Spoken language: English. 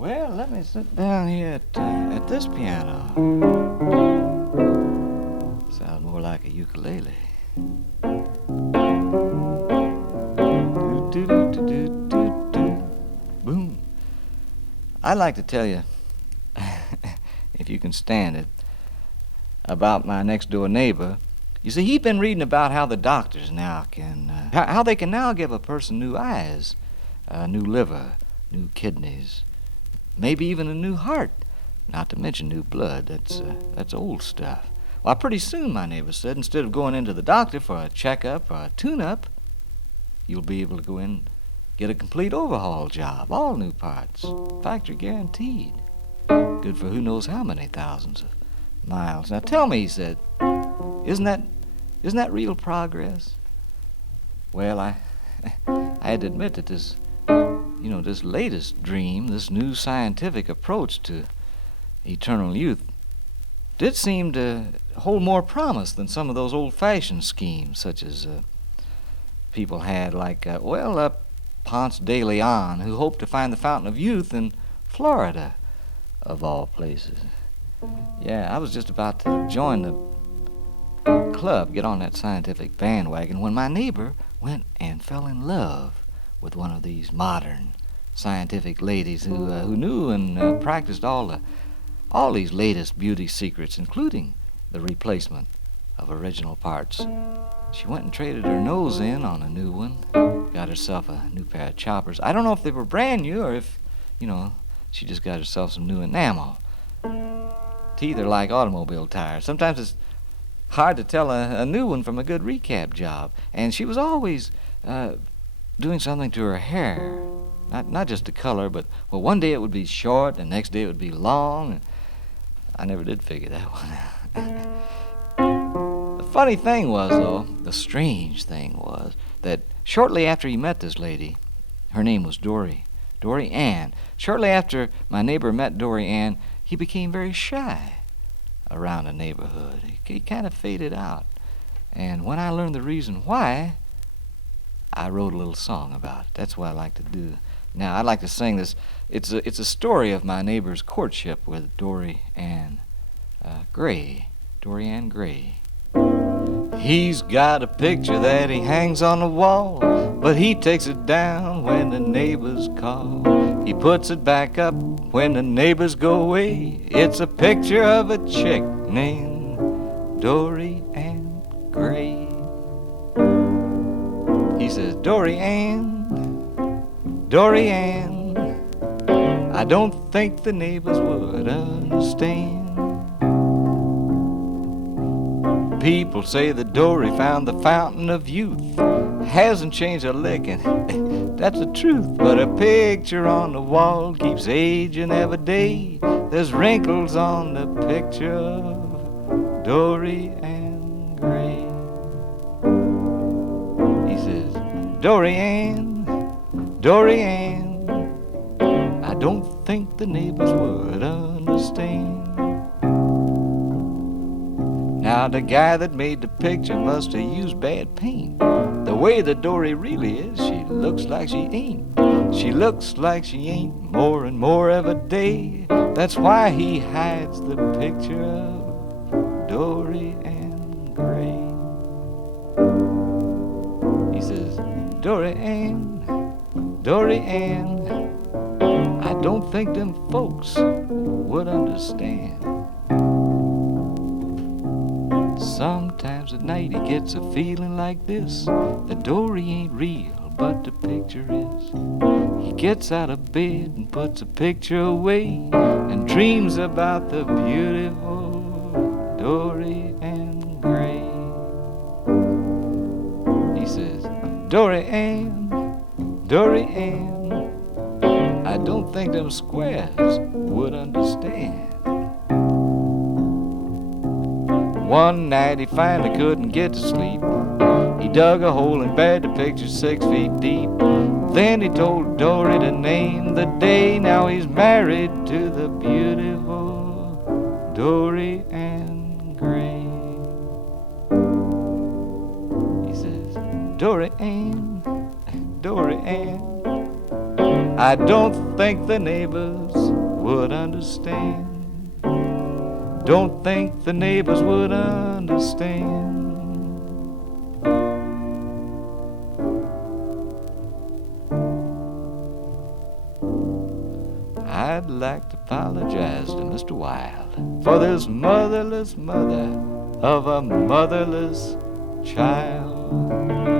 Well, let me sit down here at this piano. Sounds more like a ukulele. Do-do-do-do-do-do. Boom. I'd like to tell you, if you can stand it, about my next door neighbor. You see, he'd been reading about how the doctors now can, how they can now give a person new eyes, a new liver, new kidneys, maybe even a new heart, not to mention new blood. That's old stuff. Well, pretty soon, my neighbor said, instead of going into the doctor for a checkup or a tune-up, you'll be able to go in, get a complete overhaul job, all new parts, factory guaranteed. Good for who knows how many thousands of miles. Now tell me, he said, isn't that real progress? Well, I had to admit that this latest dream, this new scientific approach to eternal youth, did seem to hold more promise than some of those old-fashioned schemes, such as people had, like, Ponce de Leon, who hoped to find the fountain of youth in Florida, of all places. Yeah, I was just about to join the club, get on that scientific bandwagon, when my neighbor went and fell in love with one of these modern scientific ladies who knew and practiced all these latest beauty secrets, including the replacement of original parts. She went and traded her nose in on a new one, got herself a new pair of choppers. I don't know if they were brand new or if, she just got herself some new enamel. Teeth are like automobile tires. Sometimes it's hard to tell a new one from a good recap job. And she was always doing something to her hair. Not just the color, but, well, one day it would be short, and the next day it would be long. I never did figure that one out. The funny thing was, though, the strange thing was, that shortly after he met this lady, her name was Dory Ann. Shortly after my neighbor met Dory Ann, he became very shy around the neighborhood. He kind of faded out. And when I learned the reason why, I wrote a little song about it. That's what I like to do. Now, I'd like to sing this. It's a story of my neighbor's courtship with Dory Ann Gray. Dory Ann Gray. He's got a picture that he hangs on the wall, but he takes it down when the neighbors call. He puts it back up when the neighbors go away. It's a picture of a chick named Dory Ann Gray. He says, Dory Ann, I don't think the neighbors would understand. People say that Dory found the fountain of youth. Hasn't changed a lick, and that's the truth. But a picture on the wall keeps aging every day. There's wrinkles on the picture of Dory Ann Gray. He says, Dory Ann, I don't think the neighbors would understand. Now the guy that made the picture must have used bad paint. The way that Dory really is, she looks like she ain't. She looks like she ain't more and more every day. That's why he hides the picture of Dory Ann Gray. He says, Dory Ann, I don't think them folks would understand. Sometimes at night he gets a feeling like this, that Dory ain't real, but the picture is. He gets out of bed and puts a picture away, and dreams about the beautiful Dory Ann Gray. He says, Dory Ann, I don't think them squares would understand. One night he finally couldn't get to sleep. He dug a hole and buried the picture 6 feet deep. Then he told Dory to name the day. Now he's married to the beautiful Dory Ann Gray. He says, Dory Ann, I don't think the neighbors would understand. Don't think the neighbors would understand. I'd like to apologize to Mr. Wilde for this motherless mother of a motherless child.